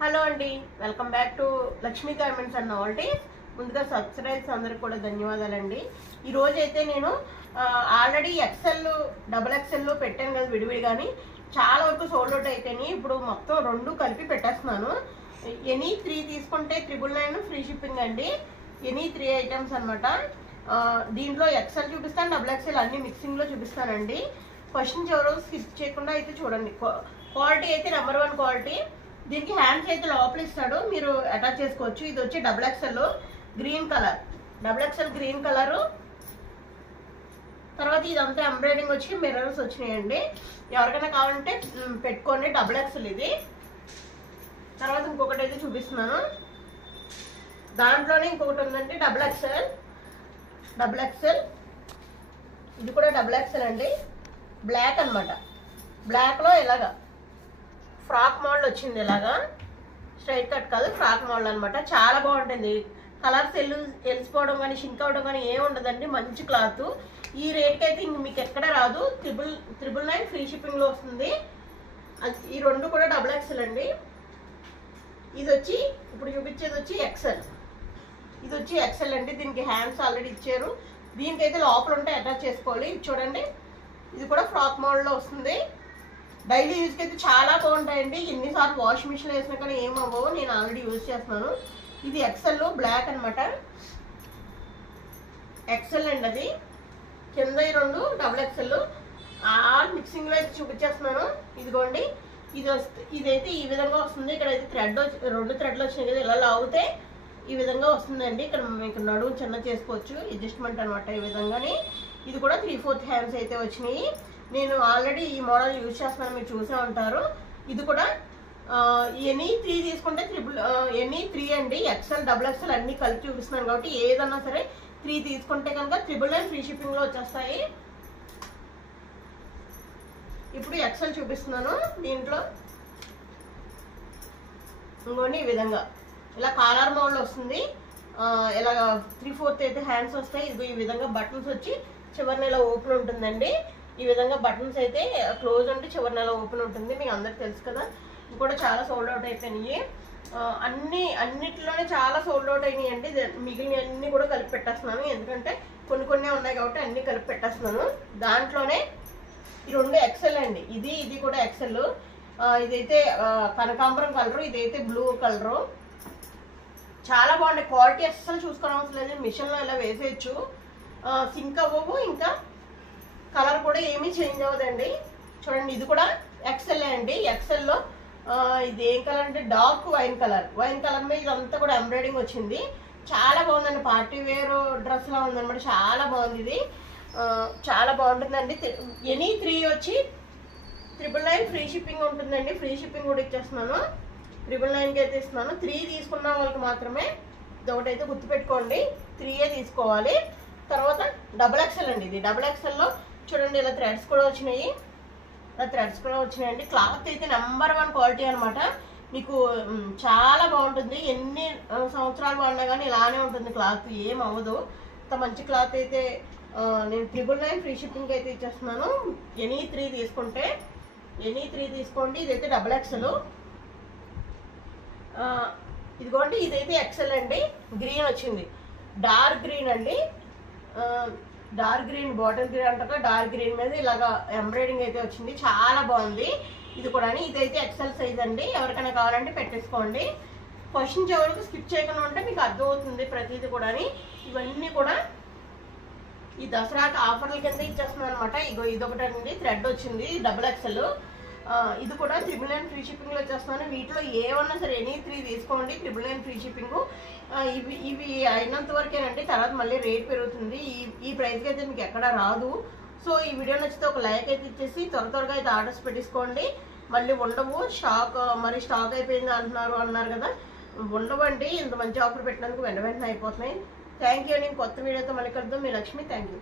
Hello అండి, welcome back to Lakshmi garments and novelties. ముందుగా subscribes అందరికి కూడా ధన్యవాదాలండి. ఈ రోజు అయితే నేను ఆల్రెడీ ఎక్సెల్ డబుల్ ఎక్సెల్ పెట్టాను కదా విడివిడి, కానీ చాలా వరకు సోల్డ్ అవుట్ అయితేనే ఇప్పుడు మొత్తం రెండు కలిపి పెట్టేస్తున్నాను. ఎనీ 3 తీసుకుంటే 999 ఫ్రీ షిప్పింగ్ అండి. ఎనీ 3 ఐటమ్స్ అనమాట. దీంట్లో ఎక్సెల్ చూపిస్తాను, డబుల్ ఎక్సెల్ అన్ని మిక్సింగ్లో చూపిస్తానండి. ఫస్ట్ నుంచి ఎవరో స్కిప్ చేయకుండా అయితే చూడండి. క్వాలిటీ అయితే నెంబర్ 1 క్వాలిటీ. దీనికి హ్యాండ్స్ అయితే లోపల ఇస్తాడు, మీరు అటాచ్ చేసుకోవచ్చు. ఇది వచ్చి double XL green colour, double XL green colour. తర్వాత ఇదంతా ఎంబ్రాయిడింగ్ వచ్చి మిర్రర్స్ వచ్చినాయండి. ఎవరికైనా కావాలంటే పెట్టుకోండి. డబుల్ ఎక్సెల్ ఇది. తర్వాత ఇంకొకటి అయితే చూపిస్తున్నాను. దాంట్లోనే ఇంకొకటి ఉందంటే డబుల్ ఎక్సెల్. డబుల్ ఎక్సెల్ ఇది కూడా డబుల్ ఎక్సెల్ అండి. బ్లాక్ అనమాట. బ్లాక్లో ఇలాగా ఫ్రాక్ మోడల్ వచ్చింది. ఇలాగా స్ట్రైట్ కట్ కాదు, ఫ్రాక్ మోడల్ అనమాట. చాలా బాగుంటుంది. కలర్స్ వెలిసిపోవడం కానీ షింక్ అవడం కానీ ఏమి ఉండదండి. మంచి క్లాత్. ఈ రేట్కి అయితే ఇంక మీకు ఎక్కడ రాదు. 999 ఫ్రీ షిప్పింగ్లో వస్తుంది. ఈ రెండు కూడా డబుల్ ఎక్సెల్ అండి. ఇది వచ్చి ఇప్పుడు చూపించేది వచ్చి ఎక్సెల్. ఇది వచ్చి ఎక్సెల్ అండి. దీనికి హ్యాండ్స్ ఆల్రెడీ ఇచ్చారు. దీనికైతే లోపల ఉంటే అటాచ్ చేసుకోవాలి. ఇది చూడండి, ఇది కూడా ఫ్రాక్ మోడల్లో వస్తుంది. డైలీ యూజ్కి అయితే చాలా బాగుంటాయండి. ఎన్నిసార్లు వాష్ మిషన్ వేసినా కానీ ఏమవ్వవు. నేను ఆల్రెడీ యూజ్ చేస్తున్నాను. ఇది ఎక్సెల్ బ్లాక్ అనమాట. ఎక్సెల్ అండి. అది కింద ఈ రెండు డబుల్ ఎక్సెల్. ఆల్ మిక్సింగ్లో అయితే చూపించేస్తున్నాను. ఇదిగోండి, ఇదైతే ఈ విధంగా వస్తుంది. ఇక్కడ అయితే రెండు థ్రెడ్లు వచ్చినాయి కదా, ఇలా లాగితే ఈ విధంగా వస్తుందండి. ఇక్కడ మీకు నడుము చిన్న చేసుకోవచ్చు, అడ్జస్ట్మెంట్ అనమాట. ఈ విధంగానే ఇది కూడా 3/4 హ్యాండ్స్ అయితే వచ్చినాయి. నేను ఆల్రెడీ ఈ మోడల్ యూజ్ చేస్తున్నాను, మీరు చూసే ఉంటారు. ఇది కూడా ఎనీ 3 తీసుకుంటే ఎనీ 3 అండి. ఎక్సెల్ డబుల్ ఎక్సెల్ అన్ని కలిపి చూపిస్తున్నాను కాబట్టి ఏదన్నా సరే 3 తీసుకుంటే కనుక 999 ఫ్రీ షిప్పింగ్లో వచ్చేస్తాయి. ఇప్పుడు ఎక్సెల్ చూపిస్తున్నాను. దీంట్లో ఇంకోండి ఈ విధంగా ఇలా కాలర్ మోడల్ వస్తుంది. ఇలా 3/4 అయితే హ్యాండ్స్ వస్తాయి. ఇది ఈ విధంగా బటన్స్ వచ్చి చివరి నెల ఓపెన్ ఉంటుందండి. ఈ విధంగా బటన్స్ అయితే క్లోజ్ ఉంటే చివరి నెల ఓపెన్ ఉంటుంది. మీకు అందరికి తెలుసు కదా. ఇది కూడా చాలా సోల్డ్ అవుట్ అయిపోయినాయి. అన్నిటిలోనే చాలా సోల్డ్ అవుట్ అయినాయి అండి. మిగిలిన అన్ని కూడా కలిపి పెట్టేస్తున్నాను, ఎందుకంటే కొన్ని ఉన్నాయి కాబట్టి అన్ని కలిపి పెట్టేస్తున్నాను. దాంట్లోనే ఈ రెండు ఎక్సెల్ అండి. ఇది కూడా ఎక్సెల్. ఇదైతే కనకాంబరం కలరు, ఇదైతే బ్లూ కలరు. చాలా బాగుంటాయి. క్వాలిటీ అస్సలు చూసుకోవడం అవసరం లేదు. మిషన్లో ఇలా వేసేయచ్చు, సింక్ అవ్వవు. ఇంకా కలర్ కూడా ఏమీ చేంజ్ అవ్వదండి. చూడండి, ఇది కూడా ఎక్సెల్ అండి. ఎక్సెల్లో ఇది ఏం కలర్ అంటే డార్క్ వైన్ కలర్ మీద ఇదంతా కూడా ఎంబ్రాయిడింగ్ వచ్చింది. చాలా బాగుందండి. పార్టీ వేర్ డ్రెస్ లా ఉందన్నమాట. చాలా బాగుంది. ఇది చాలా బాగుంటుందండి. ఎనీ 3 వచ్చి 999 ఫ్రీ షిప్పింగ్ ఉంటుందండి. ఫ్రీ షిప్పింగ్ కూడా ఇచ్చేస్తున్నాను. 999కి అయితే ఇస్తున్నాను. 3 తీసుకున్న వాళ్ళకి మాత్రమే. ఇదొకటి అయితే గుర్తుపెట్టుకోండి, 3 తీసుకోవాలి. తర్వాత డబుల్ ఎక్సెల్ అండి. ఇది డబుల్ ఎక్సెల్లో చూడండి, ఇలా థ్రెడ్స్ కూడా వచ్చినాయి. అండి. క్లాత్ అయితే నెంబర్ 1 క్వాలిటీ అనమాట. మీకు చాలా బాగుంటుంది. ఎన్ని సంవత్సరాలు వాడినా కానీ ఇలానే ఉంటుంది. క్లాత్ ఏం అవ్వదు. ఇంత మంచి క్లాత్ అయితే నేను 999 ఫ్రీ షిప్పింగ్ అయితే ఇచ్చేస్తున్నాను. ఎనీ 3 తీసుకుంటే ఎనీ 3 తీసుకోండి. ఇదైతే డబుల్ ఎక్సెల్. ఇదిగోండి, ఇదైతే ఎక్సెల్ అండి. గ్రీన్ వచ్చింది, డార్క్ గ్రీన్ అండి. డార్క్ గ్రీన్, బాటిల్ గ్రీన్ అంటారు. డార్క్ గ్రీన్ మీద ఇలాగా ఎంబ్రాయిడింగ్ అయితే వచ్చింది. చాలా బాగుంది. ఇది కూడా ఇదైతే ఎక్సెల్ సైజ్ అండి. ఎవరికైనా కావాలంటే పెట్టేసుకోండి. క్వశ్చన్స్ ఎవరికి స్కిప్ చేయకుండా ఉంటే మీకు అర్థమవుతుంది ప్రతిదీ కూడా. ఇవన్నీ కూడా ఈ దసరాకి ఆఫర్ల కింద ఇచ్చేస్తున్నాను అనమాట. ఇదొకటి అండి. థ్రెడ్ వచ్చింది, డబుల్ ఎక్సెల్. ఇది కూడా 999 ఫ్రీ షిప్పింగ్లో వచ్చేస్తున్నాను. వీటిలో ఏమన్నా సరే ఎనీ 3 తీసుకోండి, 999 ఫ్రీ షిప్పింగ్. ఇవి అయినంత వరకేనండి. తర్వాత మళ్ళీ రేట్ పెరుగుతుంది. ఈ ప్రైస్కి అయితే మీకు ఎక్కడ రాదు. సో ఈ వీడియో నచ్చితే ఒక లైక్ అయితే ఇచ్చేసి త్వరగా అయితే ఆర్డర్స్ పెట్టేసుకోండి. మళ్ళీ ఉండవు. స్టాక్ అయిపోయింది అన్నారు కదా, ఉండవండి. ఇంత మంచి ఆఫర్ పెట్టినందుకు వెంటనే అయిపోతున్నాయి. థ్యాంక్ యూ అండి. కొత్త వీడియోతో మళ్ళీ కలుద్దాం. మీ లక్ష్మి. Thank you.